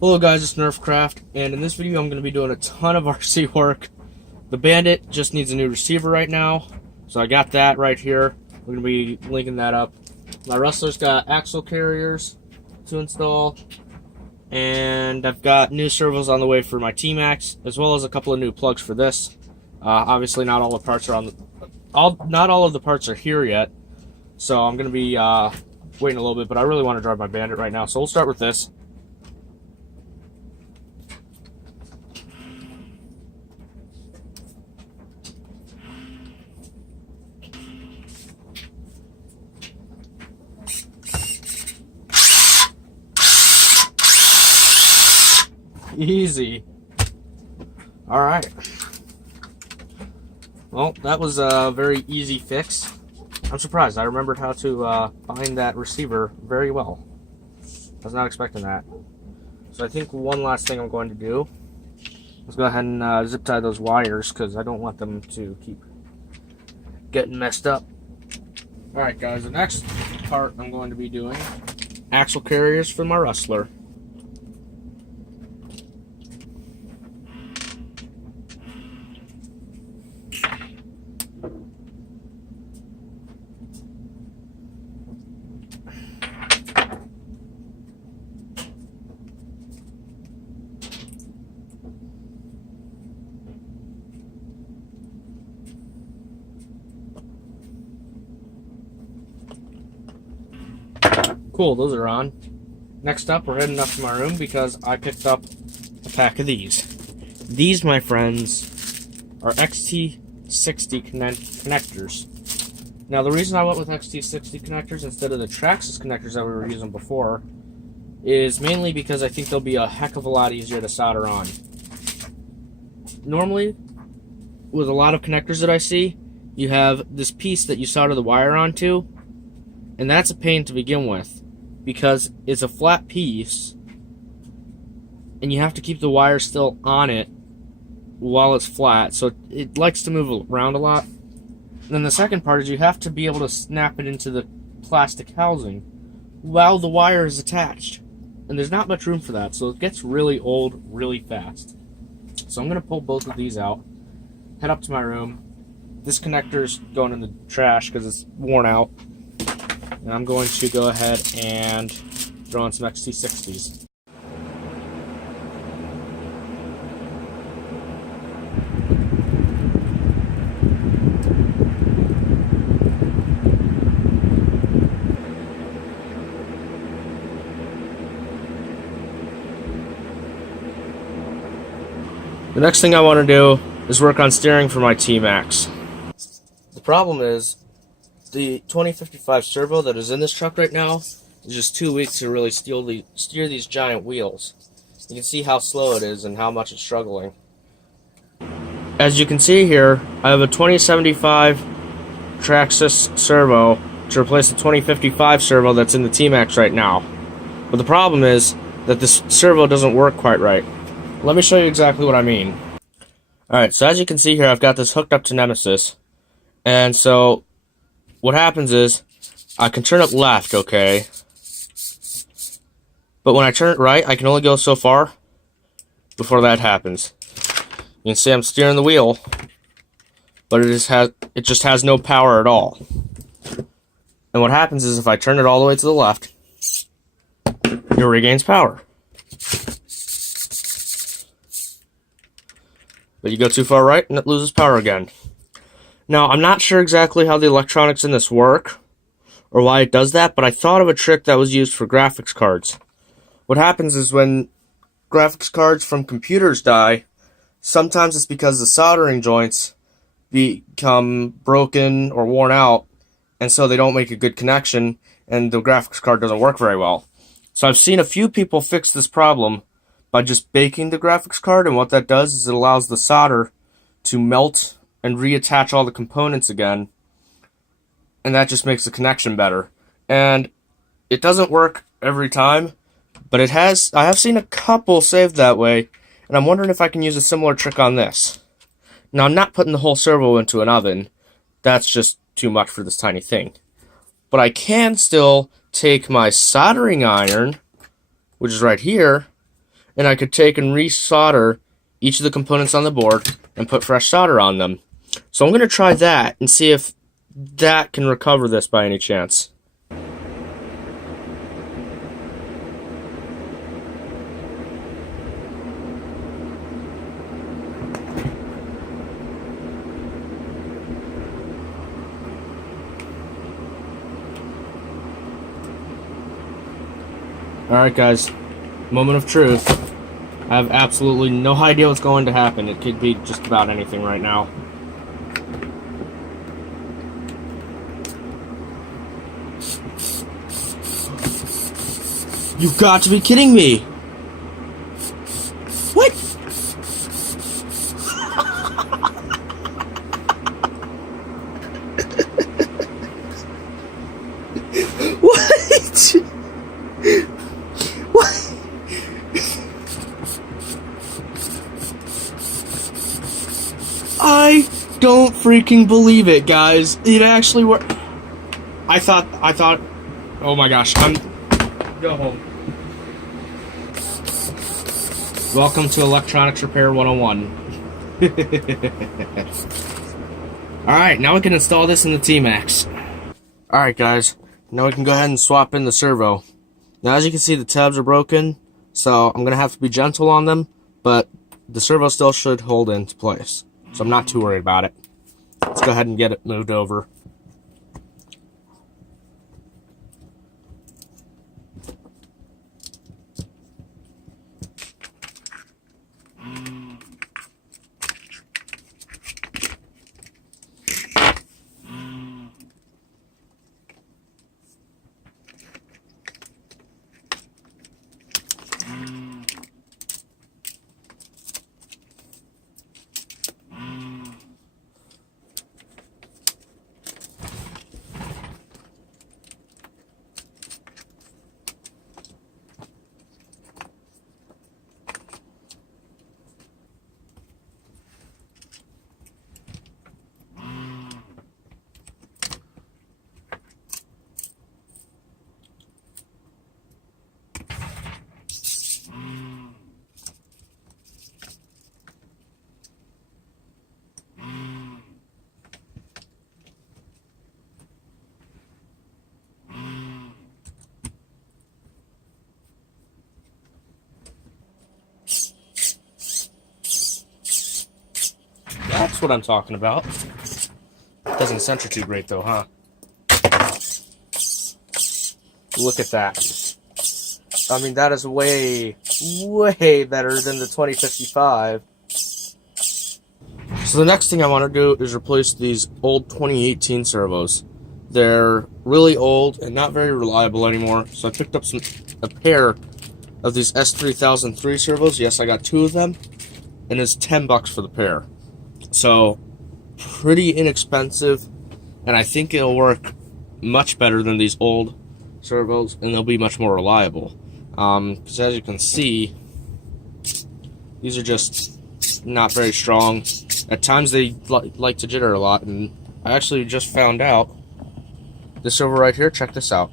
Hello guys, it's Nerfcraft, and in this video I'm going to be doing a ton of RC work. The Bandit just needs a new receiver right now, so I got that right here. We're going to be linking that up. My Rustler's got axle carriers to install, and I've got new servos on the way for my T-maxx, as well as a couple of new plugs for this. Obviously not all the parts are on the... not all of the parts are here yet, so I'm going to be waiting a little bit, but I really want to drive my Bandit right now, so we'll start with this. Easy. Alright. Well, that was a very easy fix. I'm surprised. I remembered how to find that receiver very well. I was not expecting that. So I think one last thing I'm going to do is go ahead and zip tie those wires, because I don't want them to keep getting messed up. Alright guys, the next part I'm going to be doing, axle carriers for my Rustler. Cool, those are on. Next up, we're heading up to my room because I picked up a pack of these. These, my friends, are XT60 connectors. Now, the reason I went with XT60 connectors instead of the Traxxas connectors that we were using before is mainly because I think they'll be a heck of a lot easier to solder on. Normally, with a lot of connectors that I see, you have this piece that you solder the wire onto, and that's a pain to begin with, because it's a flat piece, and you have to keep the wire still on it while it's flat, so it likes to move around a lot. And then the second part is you have to be able to snap it into the plastic housing while the wire is attached. And there's not much room for that, so it gets really old really fast. So I'm going to pull both of these out, head up to my room. This connector's going in the trash because it's worn out. And I'm going to go ahead and throw on some XT60s. The next thing I want to do is work on steering for my T-maxx. The problem is, the 2055 servo that is in this truck right now is just too weak to really steer these giant wheels. You can see how slow it is and how much it's struggling. As you can see here, I have a 2075 Traxxas servo to replace the 2055 servo that's in the T-maxx right now. But the problem is that this servo doesn't work quite right. Let me show you exactly what I mean. Alright, so as you can see here, I've got this hooked up to Nemesis. And so what happens is, I can turn it left, okay? But when I turn it right, I can only go so far before that happens. You can see I'm steering the wheel, but it just has no power at all. And what happens is, if I turn it all the way to the left, it regains power. But you go too far right, and it loses power again. Now, I'm not sure exactly how the electronics in this work, or why it does that, but I thought of a trick that was used for graphics cards. What happens is when graphics cards from computers die, sometimes it's because the soldering joints become broken or worn out, and so they don't make a good connection, and the graphics card doesn't work very well. So I've seen a few people fix this problem by just baking the graphics card, and what that does is it allows the solder to melt and reattach all the components again, and that just makes the connection better. And it doesn't work every time, but I have seen a couple saved that way, and I'm wondering if I can use a similar trick on this. Now, I'm not putting the whole servo into an oven. That's just too much for this tiny thing. But I can still take my soldering iron, which is right here, and I could take and resolder each of the components on the board and put fresh solder on them. So I'm going to try that and see if that can recover this by any chance. Alright guys, moment of truth. I have absolutely no idea what's going to happen. It could be just about anything right now. You've got to be kidding me! What? What? What? I don't freaking believe it, guys. It actually worked. I thought, oh my gosh, go home. Welcome to Electronics Repair 101. Alright, now we can install this in the T-maxx. Alright guys, now we can go ahead and swap in the servo. Now as you can see, the tabs are broken, so I'm going to have to be gentle on them, but the servo still should hold into place. So I'm not too worried about it. Let's go ahead and get it moved over. That's what I'm talking about. Doesn't center too great though, huh? Look at that. I mean, that is way, way better than the 2055. So the next thing I want to do is replace these old 2018 servos. They're really old and not very reliable anymore, so I picked up a pair of these S3003 servos. Yes, I got two of them, and it's $10 for the pair. So, pretty inexpensive, and I think it'll work much better than these old servos, and they'll be much more reliable. Because as you can see, these are just not very strong. At times they like to jitter a lot, and I actually just found out this servo right here, check this out.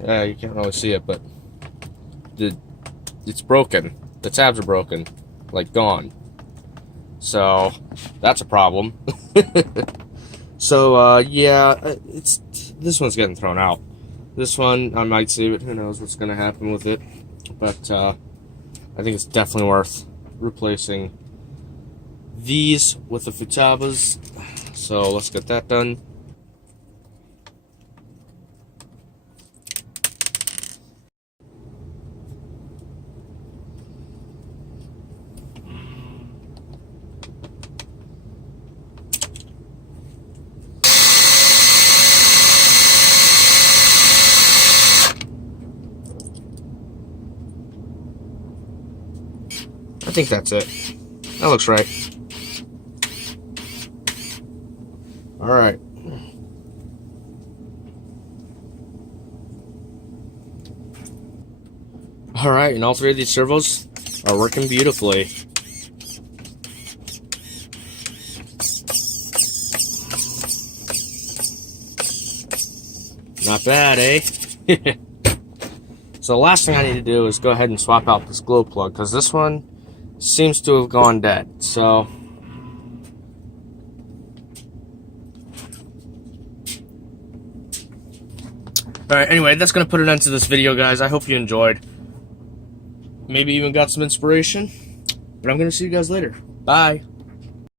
Yeah, you can't really see it, but it's broken. The tabs are broken, like gone. So that's a problem. So yeah, this one's getting thrown out. This one I might save it. Who knows what's gonna happen with it? But I think it's definitely worth replacing these with the Futabas. So let's get that done. I think that's it. That looks right. Alright. Alright, and all three of these servos are working beautifully. Not bad, eh? So the last thing I need to do is go ahead and swap out this glow plug, because this one seems to have gone dead. So alright, anyway, that's going to put an end to this video, guys. I hope you enjoyed. Maybe even got some inspiration. But I'm going to see you guys later. Bye.